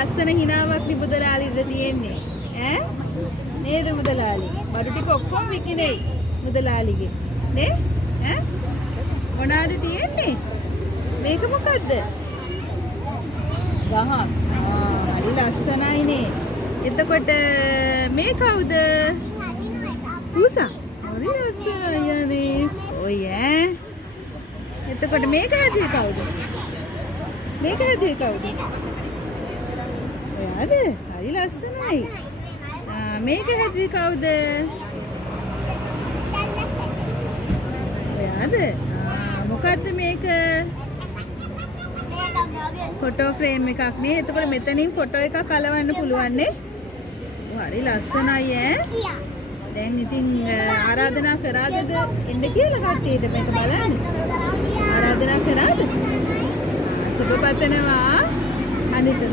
ලස්සන හිනාවක් නේ මුදලාලිට තියෙන්නේ. ඈ? නේද මුදලාලි? බඩු ටික ඔක්කොම විකිනෙයි මුදලාලිගේ. නේ? ඈ? මොනවාද තියෙන්නේ? මේක මොකද්ද? ගහක්. හරි ලස්සනයිනේ. එතකොට මේ කවුද? පූසා. හරි ලස්සනයි යන්නේ. ඔය ඈ. එතකොට මේක හැදුවේ කවුද? මේක හැදුවේ කවුද? ඔයාද? හරි ලස්සනයි. මේක හැදුවේ කවුද? ඔයාද? මොකද්ද මේක? ෆොටෝ ෆ්‍රේම් එකක් නේ. එතකොට මෙතනින් ෆොටෝ එකක් අලවන්න පුළුවන් නේ. හරි ලස්සනයි ඈ. දැන් ඉතින් ආරාධනා කරාද එන්න කියලා කට්ටියට මේක බලන්න. ආරාධනා කරාද? සුබ පතනවා. අනිතර